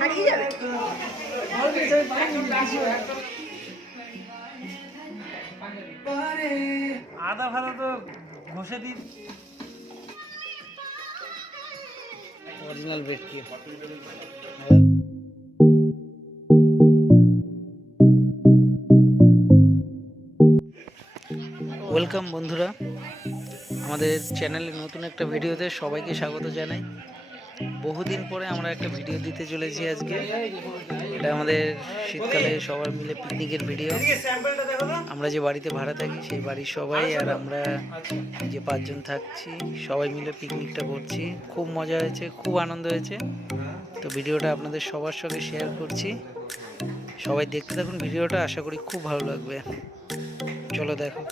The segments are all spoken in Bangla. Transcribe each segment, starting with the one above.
হারিয়ে যাবে। আদা ভালো তো ঘষে দিন। অরিজিনাল ভেটকি। ওয়েলকাম বন্ধুরা, আমাদের চ্যানেলে নতুন একটা ভিডিওতে সবাইকে স্বাগত জানাই। বহুদিন পরে আমরা একটা ভিডিও দিতে চলেছি আজকে। এটা আমাদের শীতকালে সবাই মিলে পিকনিকের ভিডিও। আমরা যে বাড়িতে ভাড়া থাকি সেই বাড়ির সবাই আর আমরা যে 5 জন থাকছি সবাই মিলে পিকনিকটা করছি। খুব মজা হয়েছে, খুব আনন্দ হয়েছে। তো ভিডিওটা আপনাদের সবার সঙ্গে শেয়ার করছি। সবাই দেখতে থাকুন ভিডিওটা, আশা করি খুব ভালো লাগবে। চলো দেখো।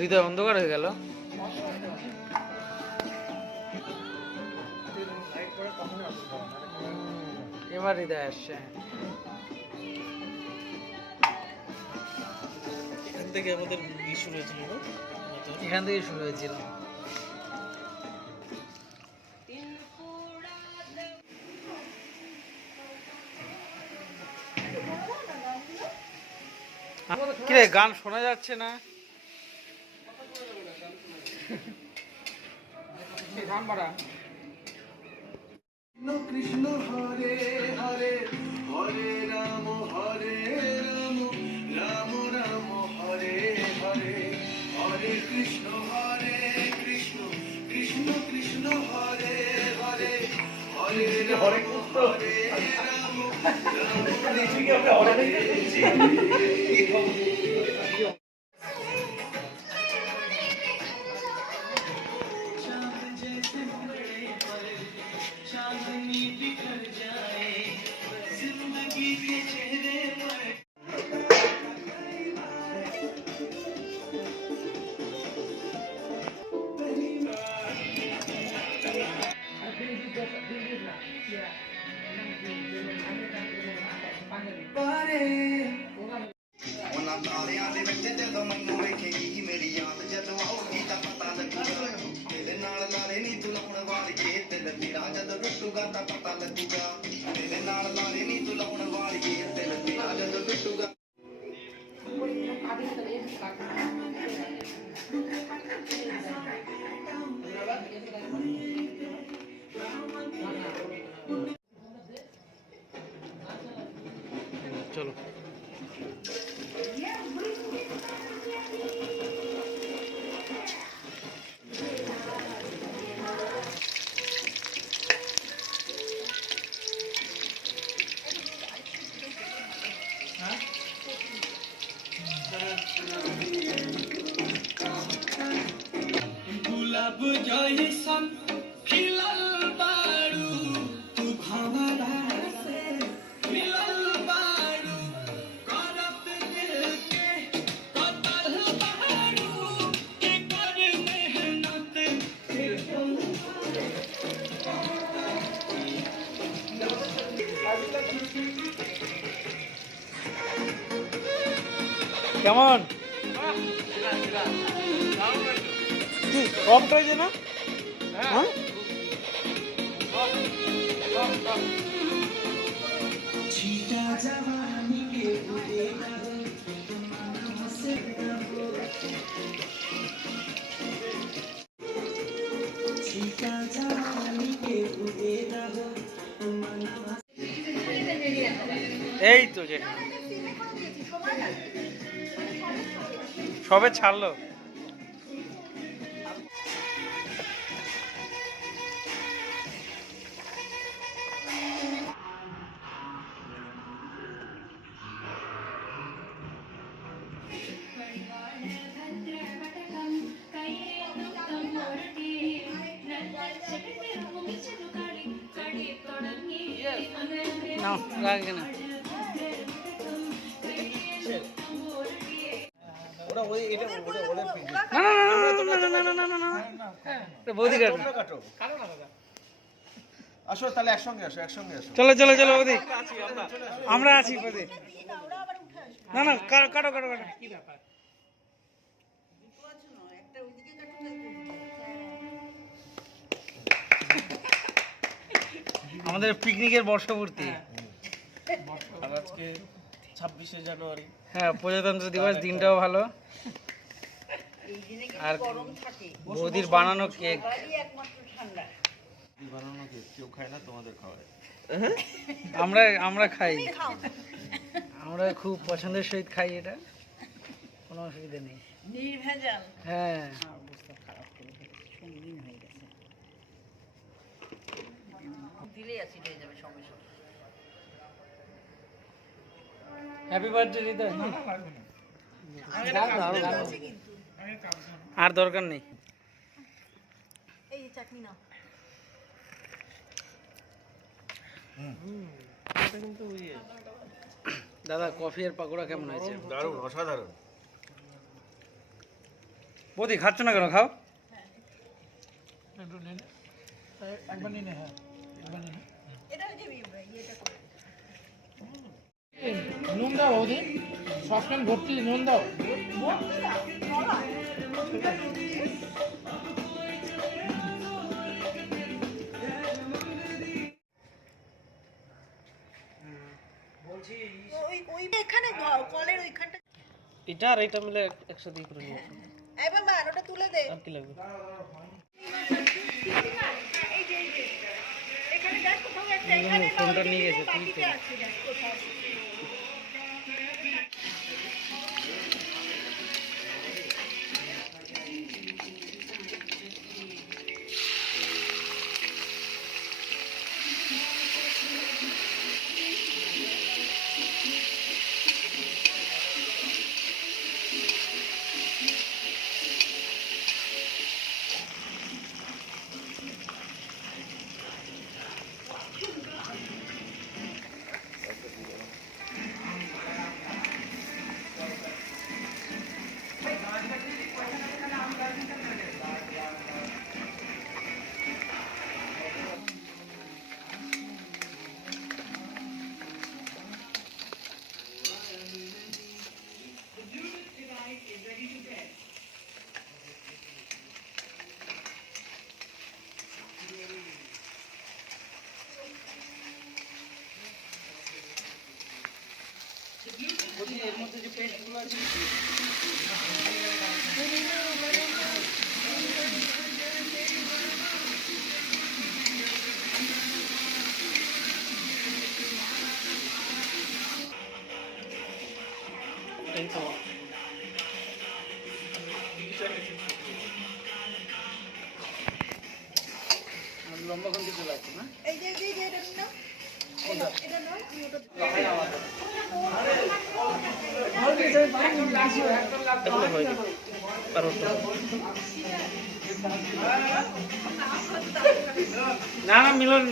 হৃদয় অন্ধকার হয়ে গেল। এবার হৃদয় আসছে। এখান থেকে আমাদের শুরু হয়েছিল, এখান থেকে শুরু হয়েছিল। কিরে গান শোনা যাচ্ছে না? কৃষ্ণ হরে হরে হরে রাম রাম রাম হরে হরে হরে কৃষ্ণ কৃষ্ণ কৃষ্ণ হরে হরে হরে হরে রাম হরে চলো। गुलाब जैसन खिलल बारू तू भंवरा से मिलल बारू करत दिल के कतल बारू के कर मेहनत কেমন কমটাই যে না হ্যাঁ ছিটা জামানি কে উড়ে গেল মনসে ছিটা জামানি কে উড়ে গেল এই তো যে সবে ছাড়লো। রাখ এখানে। বৌদি কাটো। আসো তাহলে একসঙ্গে আসো। চলো চলো চলো বৌদি, আমরা আছি বৌদি। না না কাটো কাটো কাটো। কি ব্যাপার? আমাদের পিকনিকের বর্ষপূর্তি। আর আজকে 26শে জানুয়ারি। হ্যাঁ, প্রজাতন্ত্র দিবস, দিনটাও ভালো। আর বৌদির বানানো কেক। বানানো কেক কেউ খায় না, তোমাদের খাওয়ায়। আমরা খাই, আমরা খুব পছন্দের সহিত খাই, এটা কোনো অসুবিধা নেই। নির্ভেজাল। হ্যাঁ, দিলেই অ্যাসিড হয়ে যাবে সঙ্গে সঙ্গে। হ্যাপি বার্থডে হৃদয়। আর দরকার নেই। এই যে চাটনি নাও। দাদা, কফি আর পাকোড়া কেমন হয়েছে? দারুণ, অসাধারণ। বৌদি খাচ্ছ না কেন? খাও। নুন দাও বৌদি, সসপ্যান ভর্তি নুন দাও। এখানে কলের ওইখানটা এটা আর এটা মিলে একসাথে করে নিও। এবার মা ওটা তুলে দে। আর কি লাগবে? এই যে এখানে দেখ কোথাও একটা, এখানে ফোনটা নিয়ে গেছে, তুই বাটিতে আছে দেখ কোথাও। এর মধ্যে যে পেস্টগুলো আছে, এই তো লম্বা কোন দিকে লাগছে না? এই যে এটা নাও। এটা নাও, তুমি ওটা এখনো হয়নি, কারণ না না মিলন।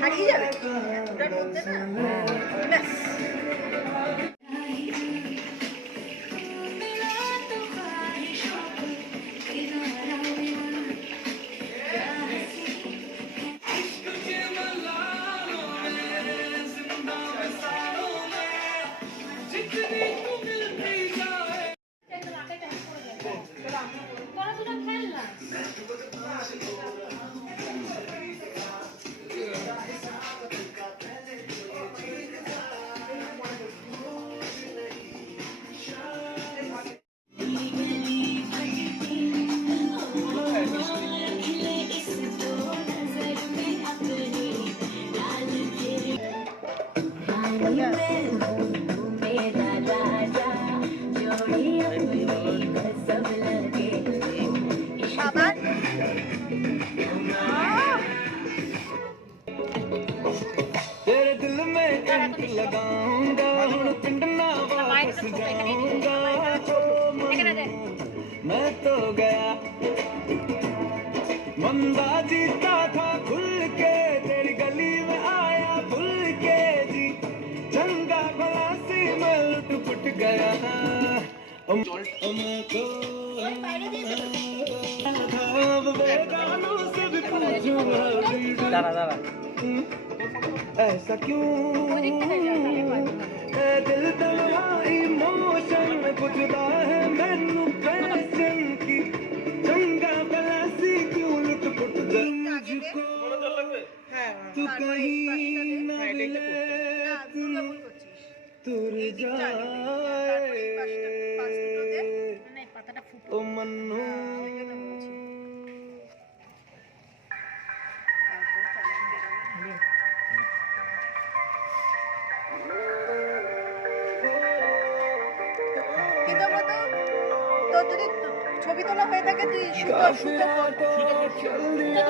হারিয়ে যাবে ওটার মধ্যে না। ব্যাস। আবার तेरे दिल में करंट लगाऊंगा हुण पिंड ना वापस जाऊंगा এখানে দে मैं तो गया मंदा जीता था खुल के तेरी गली में आया भूल के जी चंगा भला सी मैं लुट पुट गया मैं तो बेगानों से भी पूछूंगा দাঁড়া দাঁড়া ऐसा क्यों ए दिल तन्हा इमोशन पुछदा है मैनू क्वेश्चन की चंगा भला सी क्यों लुट पुट गई मुझको तू कहीं न मिले तुर जाए পাতাটা ফুটো ओ मन्नू কিন্তু মতো তোর যদি ছবি তোলা হয়ে থাকে তুই সুতো সুতো चल दिया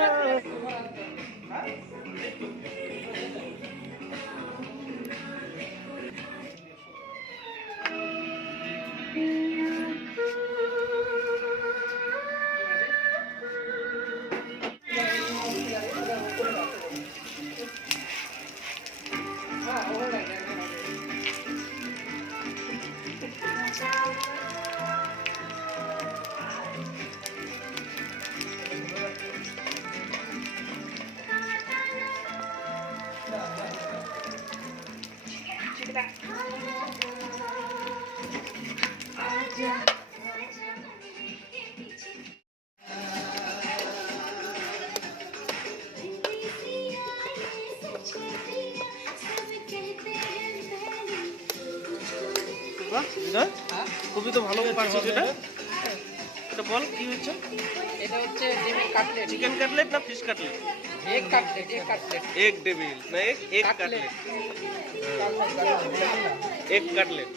খুবই তো ভালো পারছিস এটা এটা বল কি হচ্ছে এটা হচ্ছে ডিমের কাটলেট চিকেন কাটলেট না fish cutlet egg cutlet egg devil না এগ কাটলেট এগ কাটলেট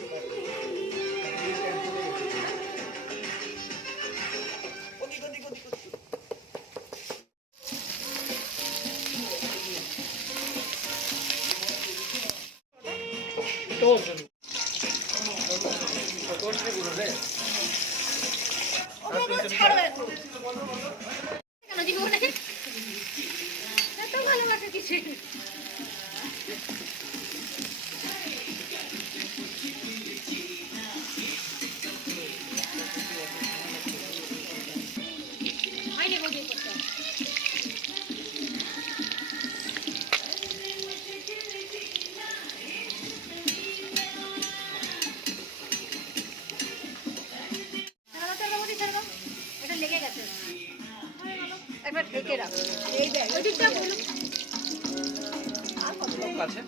ওগুলো ছাড়ো এখন কেন জীবনে এত ভালোবাসা কিসে হয়নি বৌদি করতে এটা লেগে গেছে একবার ঢেকে রাখ এই দেখ ওই দিকটা বলুন আর কত লোক আছে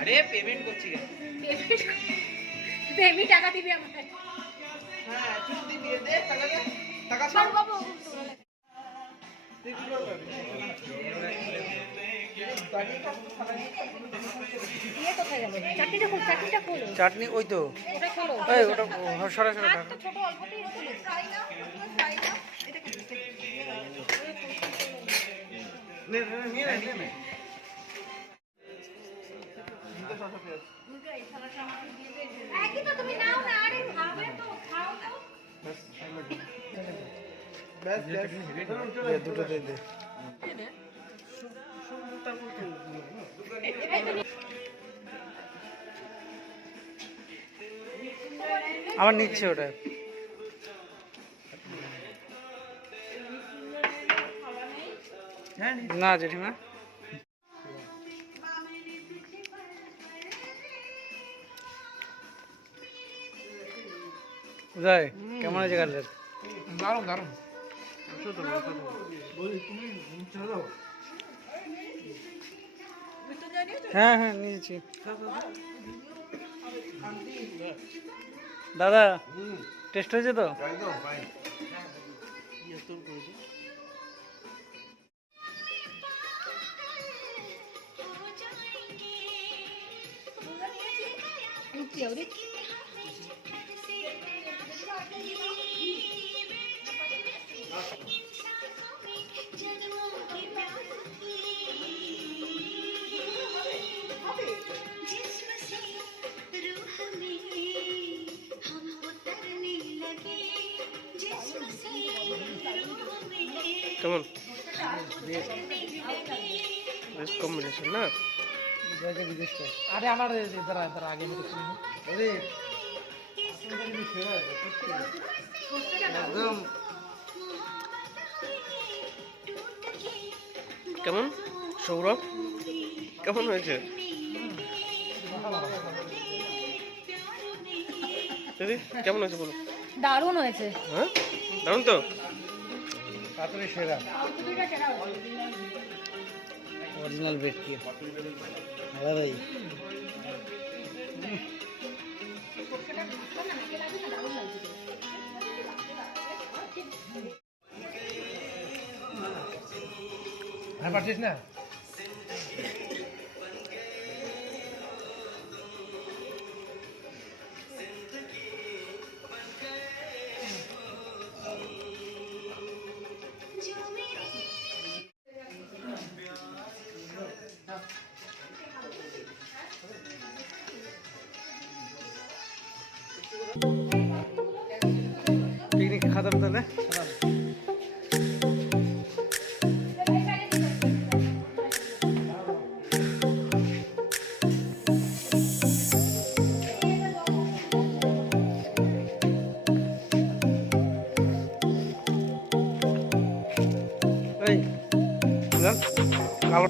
আরে পেমেন্ট করছি কেন বেবি টাকা দিবি আমাকে হ্যাঁ তুই দিয়ে দে টাকা সব বাবু দিয়ে কোথায় যাবে চাটনিটা খোলো চাটনি ওই তো ওটা খোলো এই ওটা সরাসরি একটা ছোট অল্পতেই হতো ফ্রাই না ফ্রাই না এটা কি একই তো তুমি নাও না আরে খাবে তো খাও তো দুটো দিয়ে দে আমার নিচ্ছে ওটা না জেঠিমা যাই কেমন আছে কাটলেট? দারুণ দারুণ। হ্যাঁ হ্যাঁ নিয়েছি। দাদা টেস্ট হয়েছে তো? কেমন? বেশ কম্বিনেশন না? আরে আমার দাঁড়া দাঁড়া আগে মতো একদম কেমন সৌরভ? কেমন হয়েছে? দিদি কেমন হয়েছে বলো? দারুণ হয়েছে। হ্যাঁ দারুণ তো। পাতুরি সেরা অরিজিনাল ভেটকি আলাদাই। হ্যাঁ পারছিস না? পিকনিক খাতাম তাহলে। এই কালো